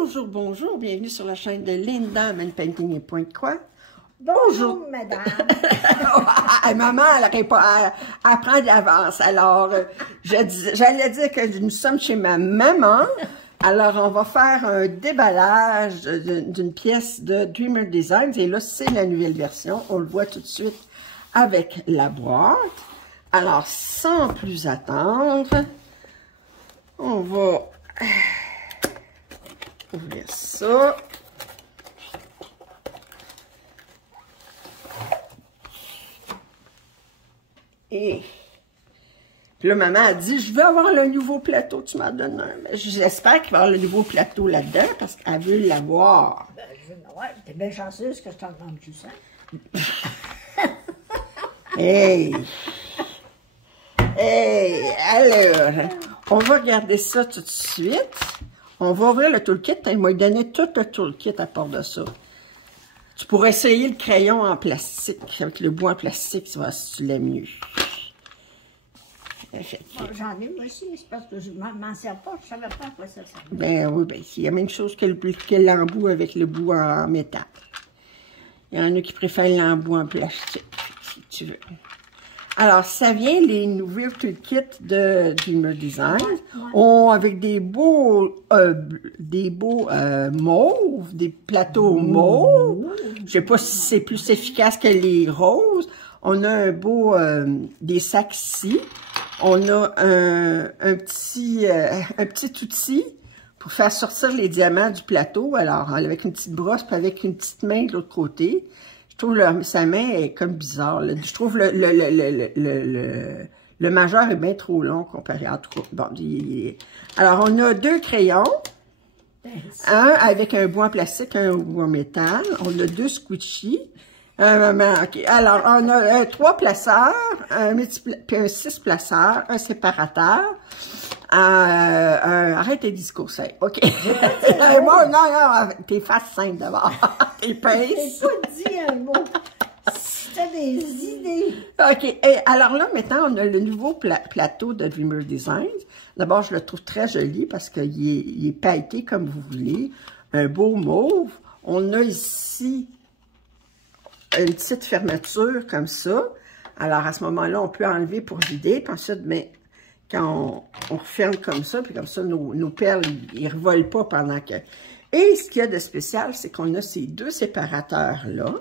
Bonjour, bonjour, bienvenue sur la chaîne de Linda Painting et Point de Croix. Bonjour, madame. Maman, elle n'aurait pas à prendre l'avance. Alors, j'allais dire que nous sommes chez ma maman. Alors, on va faire un déballage d'une pièce de Dreamer Designs. Et là, c'est la nouvelle version. On le voit tout de suite avec la boîte. Alors, sans plus attendre, on va ouvrir ça. Et puis là, maman a dit, je veux avoir le nouveau plateau, tu m'en donnes un. J'espère qu'il va y avoir le nouveau plateau là-dedans, parce qu'elle veut l'avoir. Ben, ouais, t'es bien chanceuse que je t'entende tout ça. Hey! Hey! Alors, on va regarder ça tout de suite. On va ouvrir le toolkit. Il m'a donné tout le toolkit à part de ça. Tu pourrais essayer le crayon en plastique, avec le bois en plastique, tu vois, si tu l'aimes mieux. Bon, j'en ai moi aussi, c'est parce que je m'en sers pas, je savais pas à quoi ça servait. Ben oui, ben c'est la même chose que l'embout avec le bout en métal. Il y en a qui préfèrent l'embout en plastique, si tu veux. Alors, ça vient les nouveaux toolkits de Dreamer Design. Avec des beaux mauves, des plateaux mauves. Je sais pas si c'est plus efficace que les roses. On a un beau, des sacs ici. On a un petit outil pour faire sortir les diamants du plateau. Alors, avec une petite brosse puis avec une petite main de l'autre côté. Je trouve sa main est comme bizarre. Là. Je trouve le majeur est bien trop long comparé à tout. Bon, alors, on a deux crayons. Un avec un bois en plastique, un bois en métal. On a deux squishy. Okay. Alors, on a 3 placeurs, puis un 6 placeurs, un séparateur, arrête tes discours, c'est OK. Moi, non, t'es face simple d'abord. T'es pince. J'ai pas dit un mot. C'était des idées. OK. Et alors là, maintenant, on a le nouveau plateau de Dreamer Designs. D'abord, je le trouve très joli parce qu'il est pailleté comme vous voulez. Un beau mauve. On a ici une petite fermeture comme ça. Alors, à ce moment-là, on peut enlever pour vider. Puis ensuite, mais quand on referme comme ça, puis comme ça, nos perles, ils ne revolent pas pendant que... Et ce qu'il y a de spécial, c'est qu'on a ces deux séparateurs-là.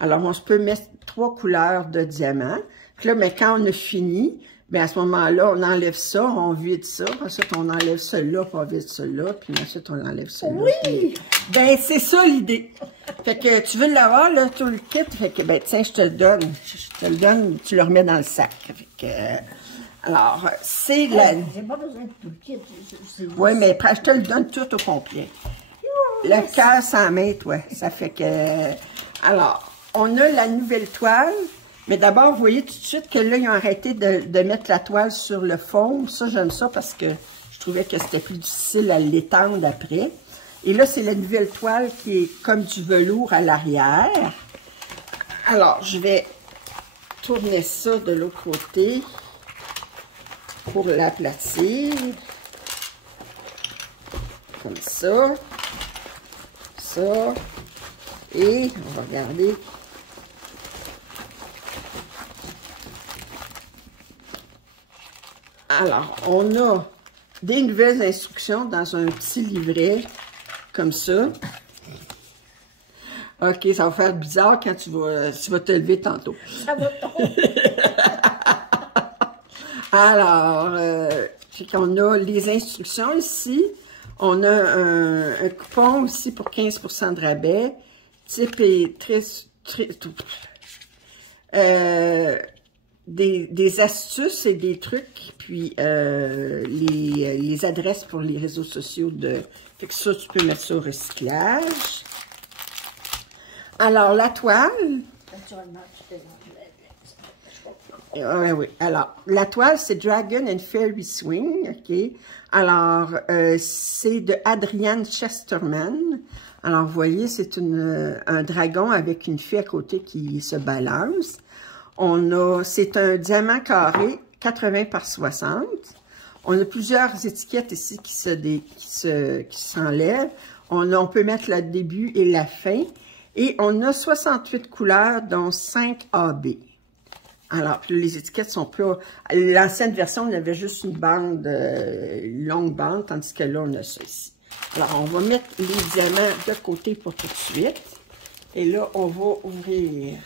Alors, on se peut mettre 3 couleurs de diamants. Puis là, mais quand on a fini, bien à ce moment-là, on enlève ça, on vide ça. Ensuite, on enlève celui-là, puis on vide celui-là. Puis ensuite, on enlève celui-là. Oui! Puis... Ben, c'est ça l'idée. Fait que tu veux l'avoir, là, tout le kit. Fait que, ben, tiens, je te le donne. Je te le donne, tu le remets dans le sac. Fait que, alors, c'est la... J'ai pas besoin de tout le kit. Oui, mais je te le donne tout au complet. Le cœur s'en met, toi. Ça fait que... Alors, on a la nouvelle toile. Mais d'abord, vous voyez tout de suite que là, ils ont arrêté de mettre la toile sur le fond. Ça, j'aime ça parce que je trouvais que c'était plus difficile à l'étendre après. Et là, c'est la nouvelle toile qui est comme du velours à l'arrière. Alors, je vais tourner ça de l'autre côté pour l'aplatir. Comme ça. Ça. Et on va regarder. Alors, on a des nouvelles instructions dans un petit livret, comme ça. OK, ça va faire bizarre quand tu vas te lever tantôt. Ça va tomber. Alors, on a les instructions ici. On a un coupon aussi pour 15% de rabais. Type et des astuces et des trucs, puis les adresses pour les réseaux sociaux de... Fait que ça, tu peux mettre ça au recyclage. Alors, la toile... Naturellement, tu fais oui. Alors, la toile, c'est Dragon and Fairy Swing, OK? Alors, c'est de Adrienne Chesterman. Alors, vous voyez, c'est un dragon avec une fée à côté qui se balance. C'est un diamant carré, 80 par 60. On a plusieurs étiquettes ici qui s'enlèvent. On peut mettre le début et la fin. Et on a 68 couleurs, dont 5 AB. Alors, les étiquettes sont plus... L'ancienne version, on avait juste une bande, une longue bande, tandis que là, on a ça ici. Alors, on va mettre les diamants de côté pour tout de suite. Et là, on va ouvrir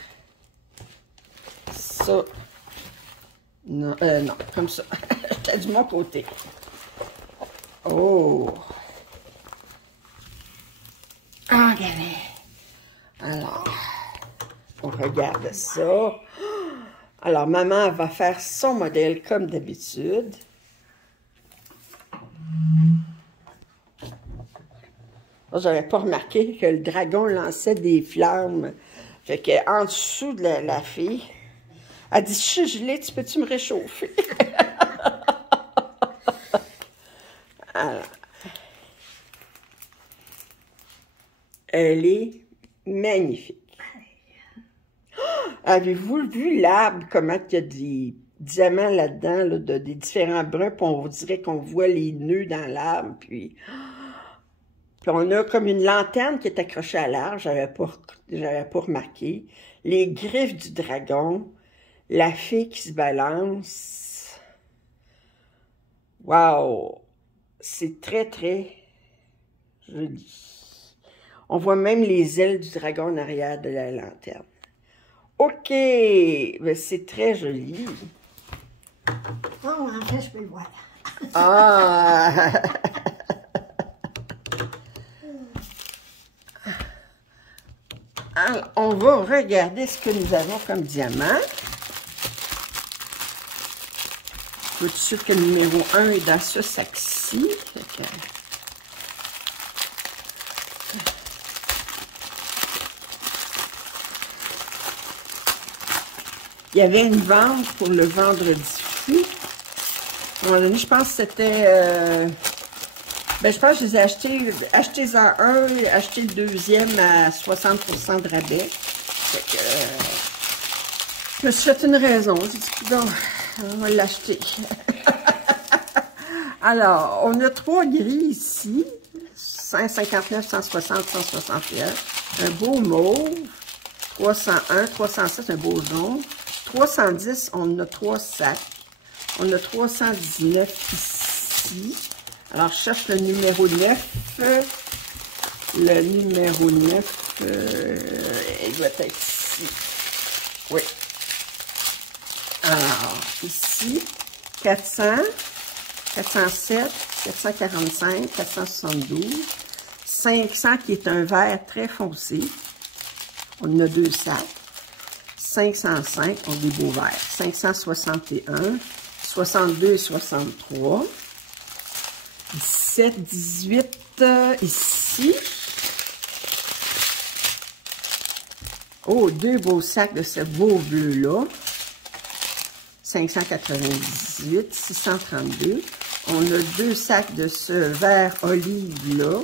ça. Non, non, comme ça. J'étais du mon côté. Oh! Ah, regardez! Alors, on regarde ça. Alors, maman va faire son modèle comme d'habitude. J'avais pas remarqué que le dragon lançait des flammes. Fait qu'en dessous de la fille, elle dit, je suis gelée, peux-tu me réchauffer? Alors, elle est magnifique. Oh, avez-vous vu l'arbre, comment il y a des diamants là-dedans, là, des différents bruns, puis on dirait qu'on voit les nœuds dans l'arbre, puis on a comme une lanterne qui est accrochée à l'arbre, j'avais pas remarqué. Les griffes du dragon, la fée qui se balance. Wow! C'est très, très joli. On voit même les ailes du dragon en arrière de la lanterne. OK! Ben, c'est très joli. Oh, en fait, je peux le voir. Ah! Alors, on va regarder ce que nous avons comme diamant. Je vois tout de suite que le numéro 1 est dans ce sac-ci. Il y avait une vente pour le vendredi fou. À un moment donné, je pense que c'était... ben, je pense que je les ai achetés. Achetez-en un, achetez le deuxième à 60% de rabais. Fait que, je me suis fait une raison. J'ai dit, bon, on va l'acheter. Alors, on a 3 gris ici. 159, 160, 161. Un beau mauve. 301, 307, un beau jaune. 310, on a 3 sacs. On a 319 ici. Alors, je cherche le numéro 9. Le numéro 9, il doit être ici. Oui. Alors, ici, 400, 407, 445, 472, 500 qui est un vert très foncé. On en a 2 sacs. 505, on a des beaux verts. 561, 62 et 63. 17, 18 ici. Oh, 2 beaux sacs de ce beau bleu-là. 598, 632. On a 2 sacs de ce vert olive-là.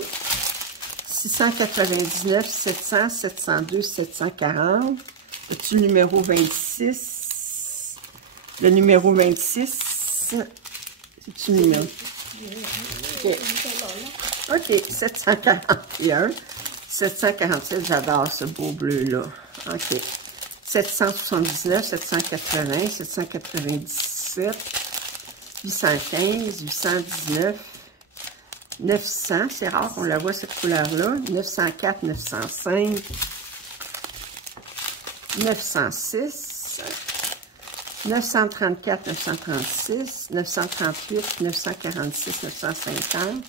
699, 700, 702, 740. As-tu le numéro 26? Le numéro 26, c'est-tu le numéro? OK. OK, 741. 747, j'adore ce beau bleu-là. OK. 779, 780, 797, 815, 819, 900. C'est rare qu'on la voit, cette couleur-là. 904, 905, 906, 934, 936, 938, 946, 950.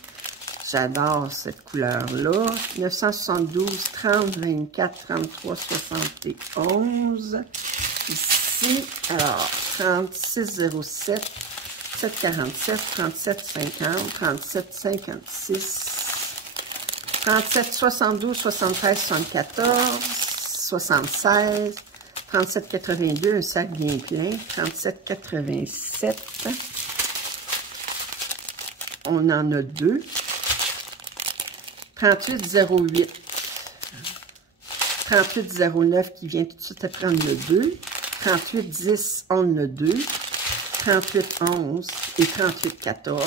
J'adore cette couleur-là. 972, 30, 24, 33, 71. Ici, alors, 3607, 747, 3750, 3756, 37 72, 73, 74, 76, 37 82, un sac bien plein, 37 87. On en a 2. 3808. 3809 qui vient tout de suite après, on en a 2. 3810, on en a 2. 3811 et 3814.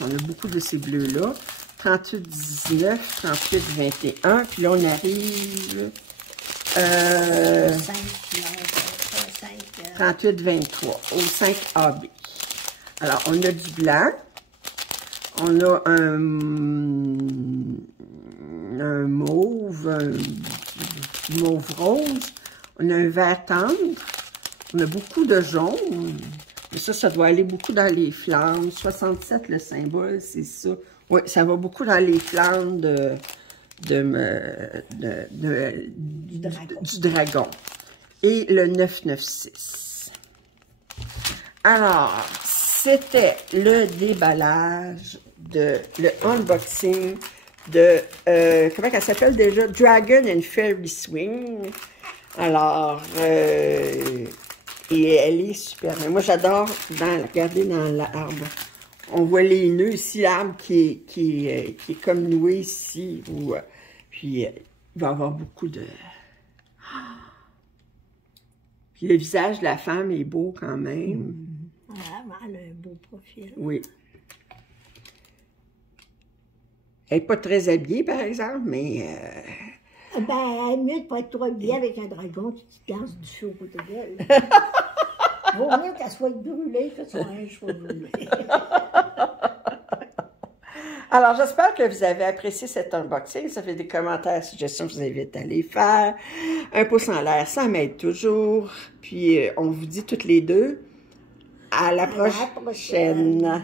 On a beaucoup de ces bleus-là. 3819, 3821. Puis là, on arrive 3823 au 5 AB. Alors, on a du blanc. On a un mauve, du mauve rose. On a un vert tendre. On a beaucoup de jaune. Mais ça doit aller beaucoup dans les flammes. 67, le symbole, c'est ça. Oui, ça va beaucoup dans les flammes du dragon. Et le 996. Alors, c'était le déballage, le unboxing de, comment elle s'appelle déjà? Dragon and Fairy Swing. Alors, et elle est super. Moi, j'adore regarder dans l'arbre. On voit les nœuds ici, l'arbre qui est comme noué ici. Puis, il va y avoir beaucoup de... Puis, le visage de la femme est beau quand même. Elle a un beau profil. Oui. Elle n'est pas très habillée, par exemple, mais... Ben, mieux de ne pas être trop habillée avec un dragon qui te lance du feu au côté d'elle. Vaut mieux qu'elle soit brûlée que son linge soit brûlé. Alors, j'espère que vous avez apprécié cet unboxing. Ça fait des commentaires, suggestions, je vous invite à les faire. Un pouce en l'air, ça m'aide toujours. Puis, on vous dit toutes les deux à la prochaine.